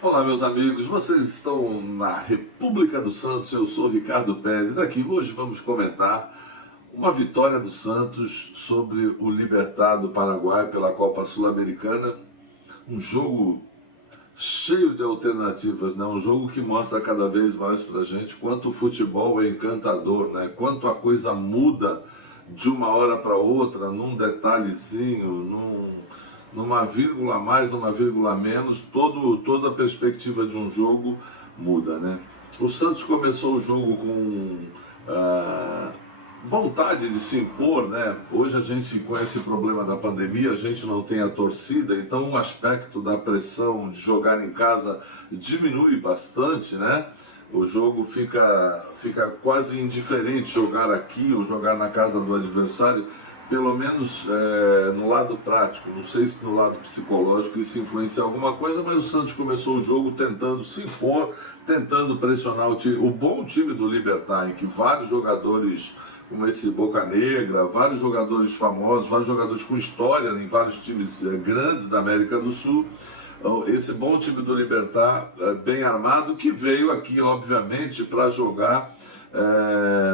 Olá, meus amigos, vocês estão na República do Santos, eu sou Ricardo Pérez. Aqui hoje vamos comentar uma vitória do Santos sobre o Libertad do Paraguai pela Copa Sul-Americana. Um jogo cheio de alternativas, né? Um jogo que mostra cada vez mais pra gente quanto o futebol é encantador, né? Quanto a coisa muda de uma hora para outra, num detalhezinho, numa vírgula a mais, numa vírgula a menos, toda a perspectiva de um jogo muda, né? O Santos começou o jogo com vontade de se impor, né? Hoje a gente, com esse problema da pandemia, a gente não tem a torcida, então um aspecto da pressão de jogar em casa diminui bastante, né? O jogo fica quase indiferente jogar aqui ou jogar na casa do adversário, pelo menos no lado prático. Não sei se no lado psicológico isso influencia alguma coisa, mas o Santos começou o jogo tentando se impor, tentando pressionar o bom time do Libertad, em que vários jogadores como esse Boca Negra, vários jogadores famosos, vários jogadores com história em vários times grandes da América do Sul. Esse bom time do Libertad, bem armado, que veio aqui, obviamente, para jogar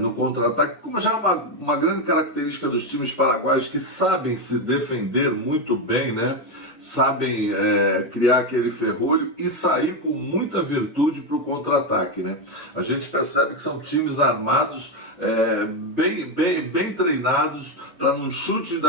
no contra-ataque, como já é uma grande característica dos times paraguaios, que sabem se defender muito bem, né? Sabem criar aquele ferrolho e sair com muita virtude para o contra-ataque, né? A gente percebe que são times armados, bem treinados, para no chute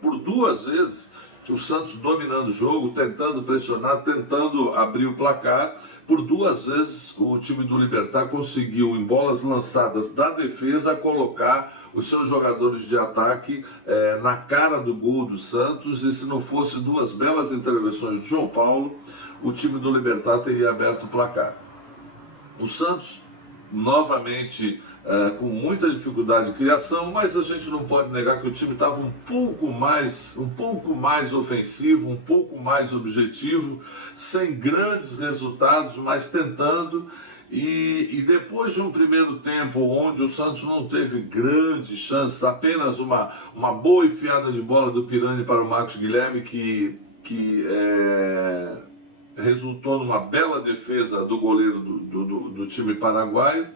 por duas vezes o Santos dominando o jogo, tentando pressionar, tentando abrir o placar. Por duas vezes o time do Libertad conseguiu, em bolas lançadas da defesa, colocar os seus jogadores de ataque na cara do gol do Santos, e se não fosse duas belas intervenções do João Paulo, o time do Libertad teria aberto o placar. O Santos novamente com muita dificuldade de criação, mas a gente não pode negar que o time estava um pouco mais ofensivo, um pouco mais objetivo, sem grandes resultados, mas tentando. E depois de um primeiro tempo onde o Santos não teve grandes chances, apenas uma boa enfiada de bola do Pirani para o Marcos Guilherme, que resultou numa bela defesa do goleiro do time paraguaio,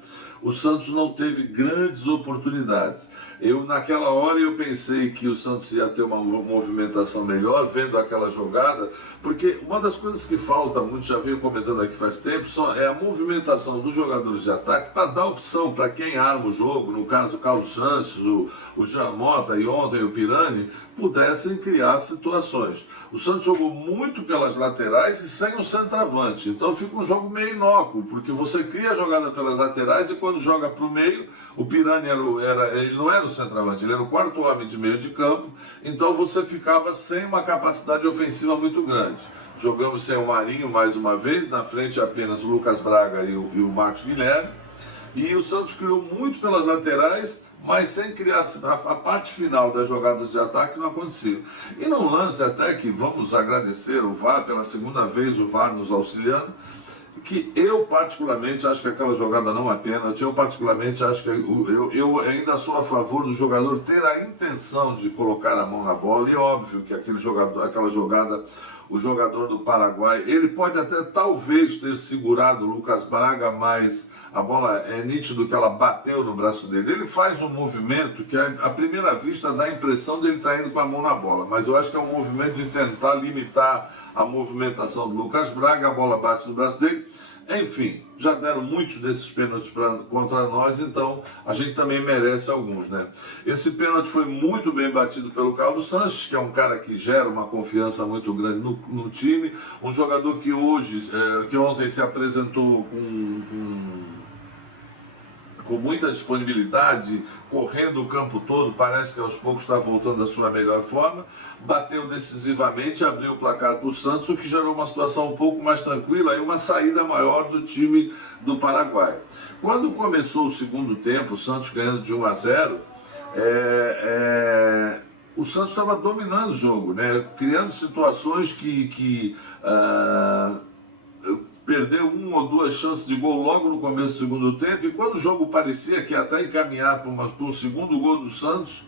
o Santos não teve grandes oportunidades. Naquela hora eu pensei que o Santos ia ter uma movimentação melhor, vendo aquela jogada, porque uma das coisas que falta muito, já venho comentando aqui faz tempo, é a movimentação dos jogadores de ataque para dar opção para quem arma o jogo, no caso o Carlos Sanches, o Jean Mota e ontem o Pirani, pudessem criar situações. O Santos jogou muito pelas laterais e sem um centroavante, então fica um jogo meio inócuo, porque você cria a jogada pelas laterais e quando joga para o meio, o Pirani ele não era o centroavante, ele era o quarto homem de meio de campo, então você ficava sem uma capacidade ofensiva muito grande. Jogamos sem o Marinho mais uma vez, na frente apenas o Lucas Braga e o Marcos Guilherme, e o Santos criou muito pelas laterais, mas sem criar a parte final das jogadas de ataque não aconteceu. E num lance até que vamos agradecer o VAR, pela segunda vez o VAR nos auxiliando, que eu particularmente acho que aquela jogada não é pênalti, eu particularmente acho que eu ainda sou a favor do jogador ter a intenção de colocar a mão na bola, e óbvio que aquela jogada, o jogador do Paraguai, ele pode até talvez ter segurado o Lucas Braga, mas a bola é nítido que ela bateu no braço dele. Ele faz um movimento que à primeira vista dá a impressão de ele estar indo com a mão na bola, mas eu acho que é um movimento de tentar limitar a movimentação do Lucas Braga, a bola bate no braço dele. Enfim, já deram muitos desses pênaltis contra nós, então a gente também merece alguns, né? Esse pênalti foi muito bem batido pelo Carlos Sanches, que é um cara que gera uma confiança muito grande no time, um jogador que ontem se apresentou com muita disponibilidade, correndo o campo todo, parece que aos poucos está voltando à sua melhor forma, bateu decisivamente, abriu o placar para o Santos, o que gerou uma situação um pouco mais tranquila e uma saída maior do time do Paraguai. Quando começou o segundo tempo, o Santos ganhando de 1-0, o Santos estava dominando o jogo, né? Criando situações que perdeu uma ou duas chances de gol logo no começo do segundo tempo, e quando o jogo parecia que ia até encaminhar para um segundo gol do Santos,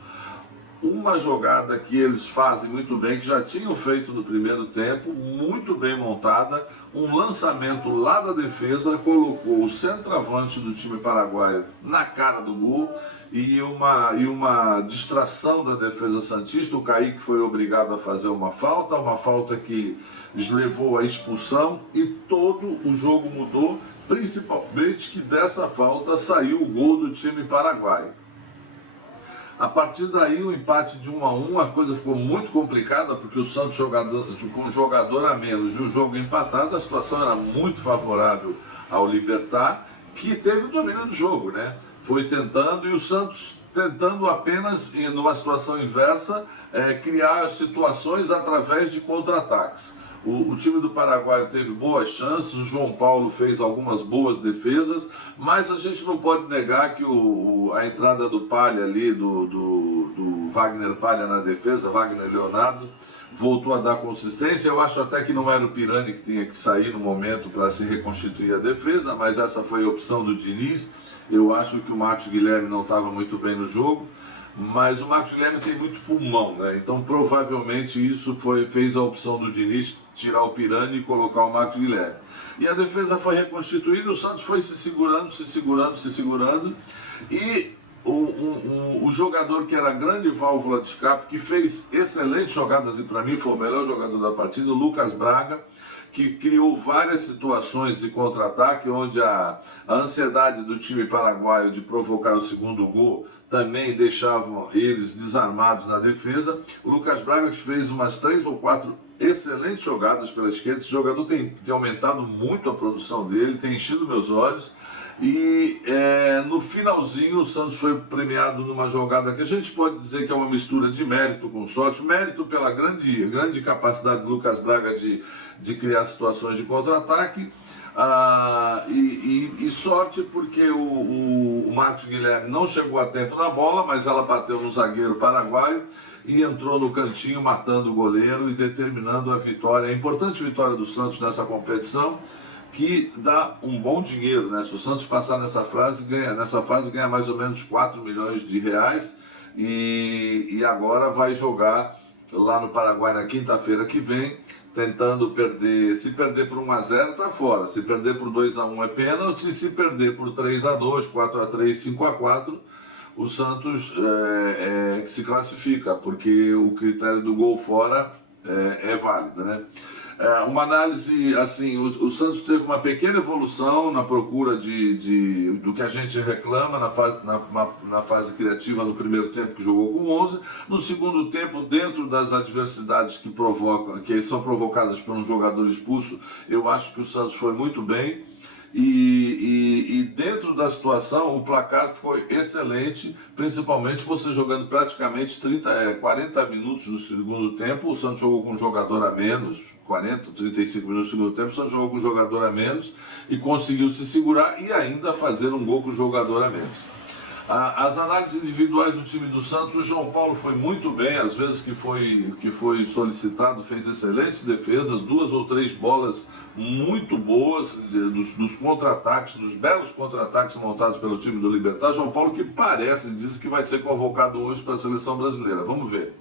uma jogada que eles fazem muito bem, que já tinham feito no primeiro tempo, muito bem montada, um lançamento lá da defesa, colocou o centroavante do time paraguaio na cara do gol, e uma distração da defesa santista. O Kaique foi obrigado a fazer uma falta que levou à expulsão, e todo o jogo mudou, principalmente que dessa falta saiu o gol do time paraguaio. A partir daí, o empate de 1-1, a coisa ficou muito complicada, porque o Santos com um jogador a menos e o jogo empatado, a situação era muito favorável ao Libertad, que teve o domínio do jogo, né? Foi tentando, e o Santos tentando apenas, numa situação inversa, criar situações através de contra-ataques. O time do Paraguai teve boas chances, o João Paulo fez algumas boas defesas, mas a gente não pode negar que a entrada do Palha ali, do Wagner Palha na defesa, Wagner Leonardo, voltou a dar consistência. Eu acho até que não era o Pirani que tinha que sair no momento para se reconstituir a defesa, mas essa foi a opção do Diniz. Eu acho que o Marcos Guilherme não estava muito bem no jogo, mas o Marcos Guilherme tem muito pulmão, né? Então provavelmente isso fez a opção do Diniz tirar o Pirani e colocar o Marcos Guilherme. E a defesa foi reconstituída, o Santos foi se segurando, e o jogador que era a grande válvula de escape, que fez excelentes jogadas, e para mim foi o melhor jogador da partida, o Lucas Braga, que criou várias situações de contra-ataque, onde a ansiedade do time paraguaio de provocar o segundo gol também deixavam eles desarmados na defesa. O Lucas Braga fez umas 3 ou 4 excelentes jogadas pela esquerda. Esse jogador tem aumentado muito a produção dele, tem enchido meus olhos. E no finalzinho o Santos foi premiado numa jogada que a gente pode dizer que é uma mistura de mérito com sorte. Mérito pela grande capacidade do Lucas Braga de criar situações de contra-ataque, e sorte porque o Marcos Guilherme não chegou a tempo na bola, mas ela bateu no zagueiro paraguaio e entrou no cantinho matando o goleiro e determinando a vitória, a importante vitória do Santos nessa competição, que dá um bom dinheiro, né? Se o Santos passar nessa fase, ganha mais ou menos 4 milhões de reais, e agora vai jogar lá no Paraguai na quinta-feira que vem, tentando perder. Se perder por 1-0 está fora, se perder por 2-1 é pênalti, e se perder por 3-2, 4-3, 5-4, o Santos se classifica, porque o critério do gol fora é válido, né? Uma análise, assim, o Santos teve uma pequena evolução na procura do que a gente reclama na fase criativa no primeiro tempo, que jogou com 11. No segundo tempo, dentro das adversidades que são provocadas por um jogador expulso, eu acho que o Santos foi muito bem. E dentro da situação, o placar foi excelente, principalmente você jogando praticamente 40 minutos do segundo tempo. O Santos jogou com um jogador a menos, 40, 35 minutos do segundo tempo, o Santos jogou com um jogador a menos e conseguiu se segurar e ainda fazer um gol com um jogador a menos. As análises individuais do time do Santos, o João Paulo foi muito bem, às vezes que foi solicitado, fez excelentes defesas, 2 ou 3 bolas muito boas dos contra-ataques, dos belos contra-ataques montados pelo time do Libertad. João Paulo, que diz que vai ser convocado hoje para a seleção brasileira, vamos ver.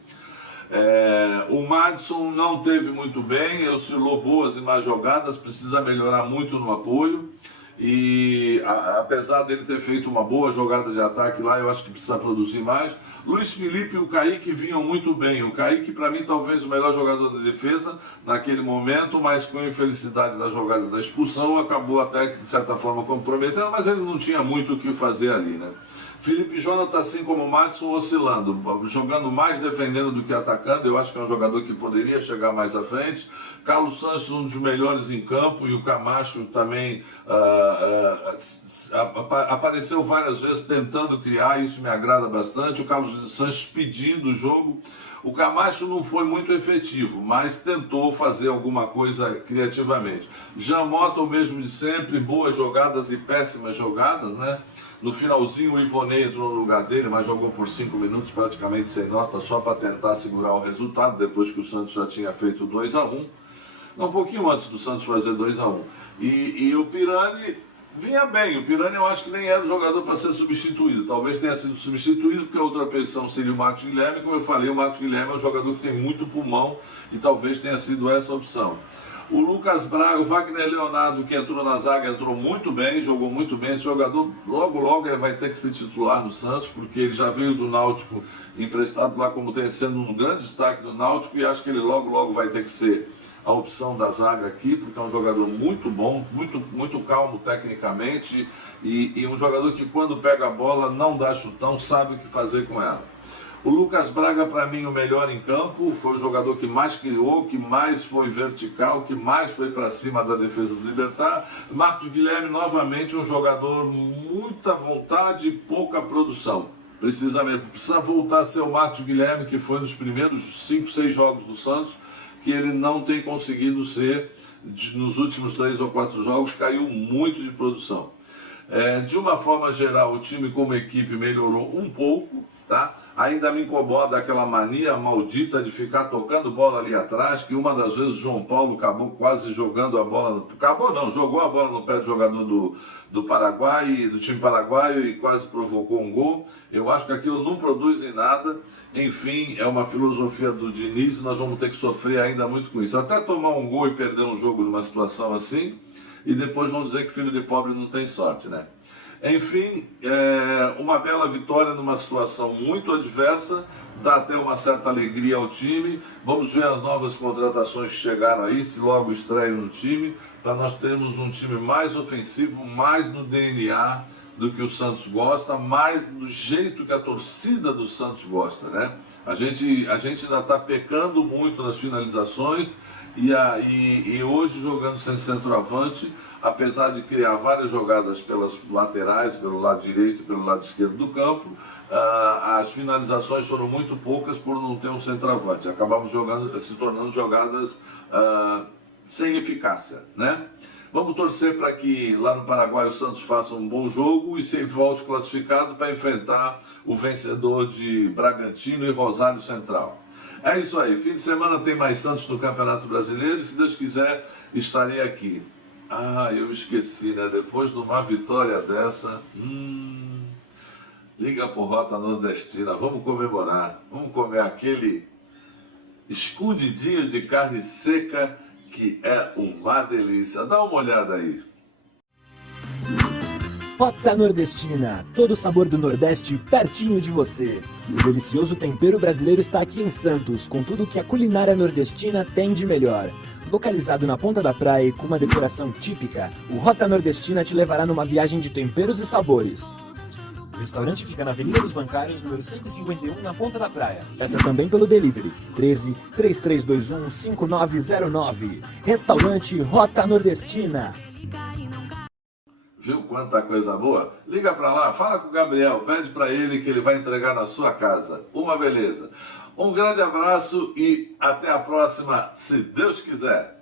O Madison não teve muito bem, oscilou boas e más jogadas, precisa melhorar muito no apoio. E apesar dele ter feito uma boa jogada de ataque lá, eu acho que precisa produzir mais. Luiz Felipe e o Kaique vinham muito bem. O Kaique, para mim, talvez o melhor jogador da defesa naquele momento, mas com a infelicidade da jogada da expulsão, acabou até, de certa forma, comprometendo, mas ele não tinha muito o que fazer ali, né? Felipe Jonathan, assim como o Madison, oscilando, jogando mais defendendo do que atacando. Eu acho que é um jogador que poderia chegar mais à frente. Carlos Sanches, um dos melhores em campo, e o Camacho também apareceu várias vezes tentando criar, isso me agrada bastante. O Carlos Sanches pedindo o jogo. O Camacho não foi muito efetivo, mas tentou fazer alguma coisa criativamente. Jean Mota, o mesmo de sempre, boas jogadas e péssimas jogadas, né? No finalzinho o Ivonei entrou no lugar dele, mas jogou por 5 minutos praticamente sem nota, só para tentar segurar o resultado, depois que o Santos já tinha feito 2-1. Um pouquinho antes do Santos fazer 2-1. E o Pirani vinha bem. O Piranha eu acho que nem era o jogador para ser substituído. Talvez tenha sido substituído porque a outra opção seria o Marcos Guilherme. Como eu falei, o Marcos Guilherme é um jogador que tem muito pulmão e talvez tenha sido essa a opção. O Lucas Braga, o Wagner Leonardo, que entrou na zaga, entrou muito bem, jogou muito bem. Esse jogador, logo ele vai ter que ser titular no Santos, porque ele já veio do Náutico emprestado lá como tem sendo um grande destaque do Náutico, e acho que ele logo vai ter que ser a opção da zaga aqui, porque é um jogador muito bom, muito calmo tecnicamente, e um jogador que quando pega a bola não dá chutão, sabe o que fazer com ela. O Lucas Braga, para mim, o melhor em campo, foi o jogador que mais criou, que mais foi vertical, que mais foi para cima da defesa do Libertad. Marcos Guilherme, novamente, um jogador muita vontade e pouca produção. Precisa voltar a ser o Marcos Guilherme, que foi nos primeiros 5, 6 jogos do Santos, que ele não tem conseguido ser, nos últimos 3 ou 4 jogos, caiu muito de produção. De uma forma geral, o time como equipe melhorou um pouco, tá? Ainda me incomoda aquela mania maldita de ficar tocando bola ali atrás, que uma das vezes o João Paulo acabou quase jogando a bola, jogou a bola no pé do jogador do Paraguai, do time paraguaio, e quase provocou um gol. Eu acho que aquilo não produz em nada. Enfim, é uma filosofia do Diniz e nós vamos ter que sofrer ainda muito com isso. Até tomar um gol e perder um jogo numa situação assim, e depois vão dizer que filho de pobre não tem sorte, né? Enfim, uma bela vitória numa situação muito adversa, dá até uma certa alegria ao time. Vamos ver as novas contratações que chegaram aí, se logo estreiam no time, para nós termos um time mais ofensivo, mais no DNA do que o Santos gosta, mais do jeito que a torcida do Santos gosta, né? A gente ainda está pecando muito nas finalizações, e hoje jogando sem centroavante, apesar de criar várias jogadas pelas laterais, pelo lado direito e pelo lado esquerdo do campo, as finalizações foram muito poucas por não ter um centroavante. Acabamos se tornando jogadas sem eficácia, né? Vamos torcer para que lá no Paraguai o Santos faça um bom jogo e se volte classificado para enfrentar o vencedor de Bragantino e Rosário Central. É isso aí, fim de semana tem mais Santos no Campeonato Brasileiro e, se Deus quiser, estarei aqui. Eu esqueci, né? Depois de uma vitória dessa, liga por Rota Nordestina, vamos comemorar, vamos comer aquele escondidinho de carne seca que é uma delícia. Dá uma olhada aí. Rota Nordestina, todo o sabor do Nordeste pertinho de você. O delicioso tempero brasileiro está aqui em Santos, com tudo que a culinária nordestina tem de melhor. Localizado na ponta da praia e com uma decoração típica, o Rota Nordestina te levará numa viagem de temperos e sabores. O restaurante fica na Avenida dos Bancários, número 151, na ponta da praia. Peça também pelo delivery, 13 3321 5909. Restaurante Rota Nordestina. Viu quanta coisa boa? Liga pra lá, fala com o Gabriel, pede pra ele que ele vai entregar na sua casa. Uma beleza. Um grande abraço e até a próxima, se Deus quiser.